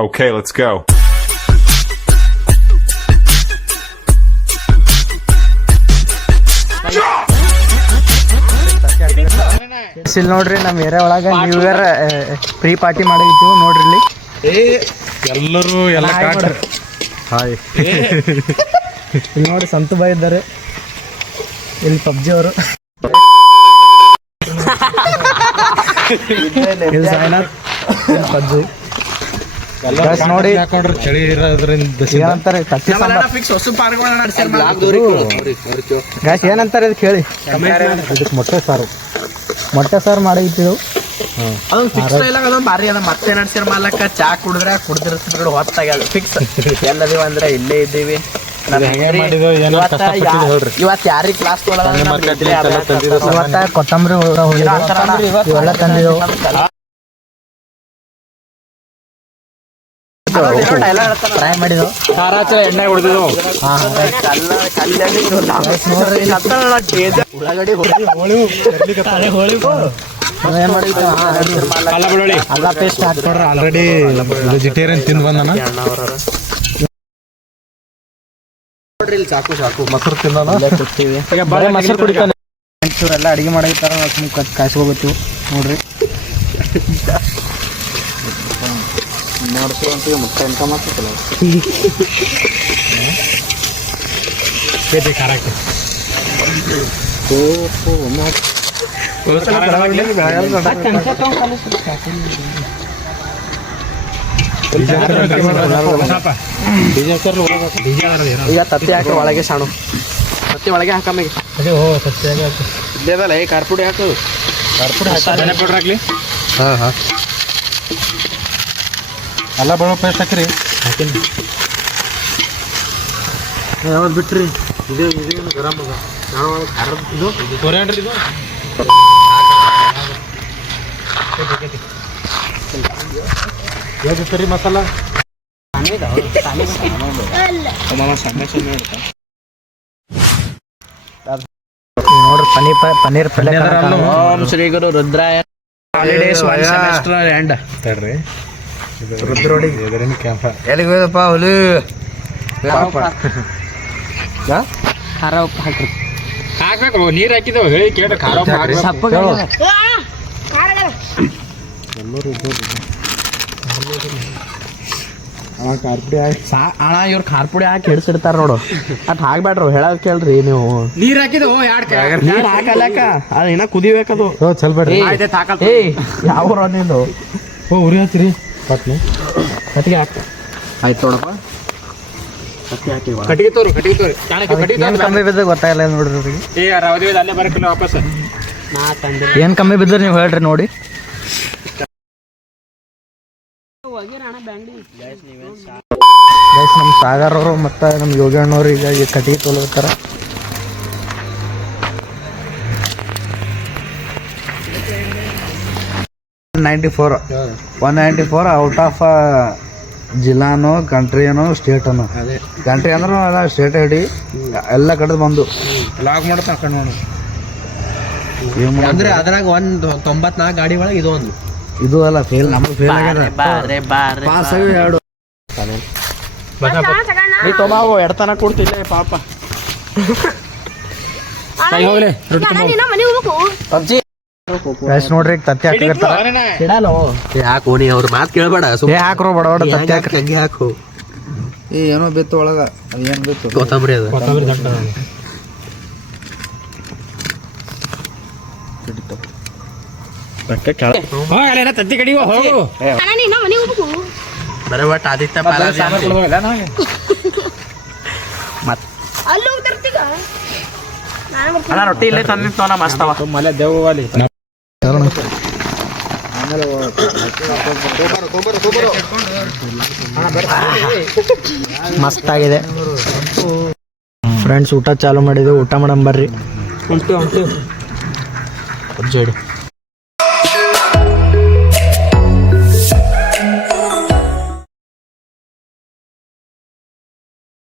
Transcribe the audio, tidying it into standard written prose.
Okay, let's go. ಇಲ್ಲಿ ನೋಡ್ರಿ ನಮ್ಮ ಏರಿಯಾ ಒಳಗ ನ್ಯೂ ಇಯರ್ ಪ್ರೀ ಪಾರ್ಟಿ ಮಾಡಿದ್ದು ನೋಡ್ರಿ ಇಲ್ಲಿ ಎಲ್ಲರೂ ಎಲ್ಲ ಹಾಯ್ ಇಲ್ಲಿ ನೋಡಿ ಸಂತು ಬಾಯ್ ಇದ್ದಾರೆ ಇಲ್ಲಿ ಪಬ್ಜಿ ಅವರು ಇಲ್ಲಿ ಸಾಯಿನಾಥ್ ಪಬ್ಜಿ ನೋಡಿ ಚಳಿ ಇರೋದ್ರಿಂದ ಏನಂತಾರೆ ಗಾಯ್ಸ್ ಏನಂತಾರೆ ಇದಕ್ಕೆ ಹೇಳಿ ಇದಕ್ಕೆ ಮೊಟ್ಟೆ ಸಾರು ಮಾಡಿಟ್ಟಿವು ಬಾರಿ ಅದ ಮತ್ತೆ ನಡ್ಸಿರ್ ಮಾಲಕ್ಕ ಚಾ ಕುಡಿದ್ರೆ ಕುಡ್ದಿರ್ಸ್ಬಿಡು ಹೊತ್ತಾಗ್ಯದ ಫಿಕ್ಸ್ ಎಲ್ಲದೀವ ಅಂದ್ರೆ ಇಲ್ಲೇ ಇದ್ದೀವಿ ಇವತ್ತು ಯಾರಿಗೆ ಕ್ಲಾಸ್ ಇವತ್ತ ಕೊತ್ತಂಬರಿ ಇವೆಲ್ಲ ತಂದಿದ್ದೆವು ಟ್ರೈ ಮಾಡಿದ್ವು ಎಣ್ಣೆ ಹೊಡೆದಿದ್ದು ಅಲ್ಲ ಪೇಸ್ಟ್ ಹಾಕ್ಕೊಡ್ರ ಆಲ್ರೆಡಿ ವೆಜಿಟೇರಿಯನ್ ತಿಂದು ಬಂದನ ಸಾಕು ಮೊಸರು ತಿಂದಾನ ಮೊಸರು ಕುಡಿತಾನೆ ಎಲ್ಲ ಅಡಿಗೆ ಮಾಡಿರ್ತಾರ ಕಾಯಿಸ್ಕೋಬೇಕು ನೋಡ್ರಿ ನೋಡ್ತೀವಿ ಮುಟ್ಟೆ ಎಂತ ಮಾಡ್ತಿಲ್ಲ ಈಗ ತತ್ತಿ ಹಾಕಿ ಒಳಗೆ ಸಾಣು ತತ್ತಿ ಒಳಗೆ ಹಾಕಮ್ಮ ಇಲ್ಲೇದಲ್ಲ ಕಾರ್ಪುಡಿ ಹಾಕು ಪೌಡರ್ ಹಾಕ್ಲಿ ಹಾಂ ಹಾಂ ಅಲ್ಲ ಬರೋ ಪೇಸ್ಟ್ ಹಾಕ್ರಿ ಯಾವ್ದು ಬಿಟ್ರಿ ಇದು ಗರಂ ಅದ ಇದು ಕೊರಿಯಾಂಡರ್ ಇದು ಹೇಗಿರ್ತೀರಿ ಮಸಾಲ ನೋಡ್ರಿ ಪನ್ನೀರ್ ಪಲ್ಯ ಓಂ ಶ್ರೀ ಗುರು ರುದ್ರಾಯ ಹಾಲಿಡೇಸ್ ಒನ್ ಸೆಮಿಸ್ಟರ್ ಎಂಡ್ ತಡ್ರಿ ರುದ್ರೋಡಿ ಎದರೇನು ಕ್ಯಾಂಪ ಎಲ್ಲಿಗೆ ಹೋದಪ್ಪ ಹುಲಿ ಖಾರ ಉಪ್ಪು ಹಾಕ್ರಿ ಹಾಕ್ಬೇಕು ನೀರು ಹಾಕಿದೆವು ಹೇಳಿ ಕೇಳ ಖಾರ ಕಾರ್ಪುಡಿ ಅಣ್ಣ ಇವ್ರು ಖಾರಪುಡಿ ಹಾಕಿ ಹಿಡಿಸಿಡ್ತಾರ ನೋಡು ಅಟ್ ಹಾಕ್ಬೇಡ್ರು ಹೇಳೋದ್ ಕೇಳ್ರಿ ನೀವು ನೀರು ಹಾಕಿದೆವು ನೀರ್ ಹಾಕಲಕ್ಕ ಅದು ಇನ್ನ ಕುದಿಬೇಕದು ಚಲ್ಬೇಡ್ರಿ ಏ ಯಾವ ನಿಂದು ಉರಿ ಹಚ್ಚಿರಿ ಪಟ್ನಿ ಕಟ್ಟಿಗೆ ಹಾಕ ಆಯ್ತು ನೋಡಪ್ಪ ಕಟ್ಟಿಗೆ ತೋರು ಕಟ್ಟಿಗೆ ಏನ್ ಕಮ್ಮಿ ಬಿದ್ದ ಗೊತ್ತಾಗಿಲ್ಲ ನೋಡ್ರಿ ಅವ್ರಿಗೆ ಏ ರಾವದೇವಿ ಅಲ್ಲೇ ಬರಕಿಲ್ಲ ವಾಪಸ್ ನಾ ತಂದೆ ಏನ್ ಕಮ್ಮಿ ಬಿದ್ದರೆ ನೀವು ಹೇಳ್ರಿ ನೋಡಿ ಗೈಸ್ ನಮ್ಮ ಸಾಗರ್ ಅವರು ಮತ್ತು ನಮ್ಮ ಯೋಗಿ ಅಣ್ಣವ್ರು ಈಗ ಕಟ್ಟಿಗೆ ತೊಲತ್ತಾರ ಒನ್ 94 ಔಟ್ ಆಫ್ ಜಿಲ್ಲಾನೋ ಕಂಟ್ರಿ ಏನೋ ಸ್ಟೇಟ್ ಅನ್ನೋ ಕಂಟ್ರಿ ಅಂದ್ರೆ ಅದ ಸ್ಟೇಟ್ ಹಿಡಿ ಎಲ್ಲ ಕಡೆ ಬಂದು ಲಾಕ್ ಮಾಡ್ತಾ ಹಾಕೊಂಡು ನೋಡು ಅಂದ್ರೆ ಅದ್ರಾಗ 94 ಗಾಡಿ ಒಳಗೆ ಇದು ಒಂದು ಇದು ಅಲ್ಲ ಫೇಲ್ ನಮಗೆ ಫೇಲ್ ಆಗ್ಯದ ಪಾಸ್ ಆಗಿ ಎರಡು ನೀ ತೊಮಾವು ಎಡ್ತನ ಕೊಡ್ತಿಲ್ಲ ಪಾಪ ಪಬ್ಜಿ ಗೈಸ್ ನೋಡ್ರಿ ಈಗ ತತ್ತಿ ಹಾಕಿರ್ತಾರ ಯಾಕೋ ನೀ ಅವ್ರ ಮಾತು ಕೇಳಬೇಡ ಏ ಹಾಕ್ರೋ ಬಡ ಬಡ ತತ್ತಿ ಹಾಕ್ರಿ ಹಂಗೆ ಹಾಕು ಏನೋ ಬಿತ್ತು ಒಳಗ ಅದು ಏನು ಬಿತ್ತು ಕೊತ್ತಂಬರಿ ಅದ ತತ್ತಿ ಕಡಿವ ಹೋಗು ಬರ ಒಟ್ಟು ಆದಿತ್ಯ ಪಾಲ ಅಣ್ಣ ರೊಟ್ಟಿ ಇಲ್ಲೇ ತಂದಿತ್ತು ನಾ ಮಸ್ತವ ಮಲೆ ದೇವವಾಲಿ ಮಸ್ತ್ ಆಗಿದೆ ಫ್ರೆಂಡ್ಸ್ ಊಟ ಚಾಲು ಮಾಡಿದ್ವಿ ಊಟ ಮಾಡಂಬರ್ರಿ ಉಂಟು ಜೋಡಿ